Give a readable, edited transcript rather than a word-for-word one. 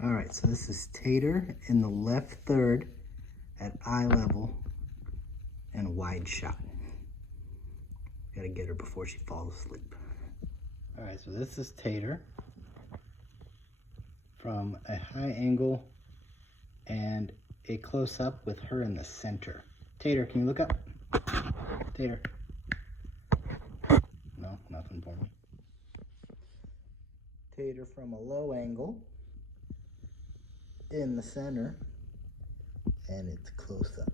All right, so this is Tater in the left third at eye level and wide shot. Gotta get her before she falls asleep. All right, so this is Tater from a high angle and a close-up with her in the center. Tater, can you look up? Tater. No, nothing for me. Tater from a low angle in the center, and it's close up.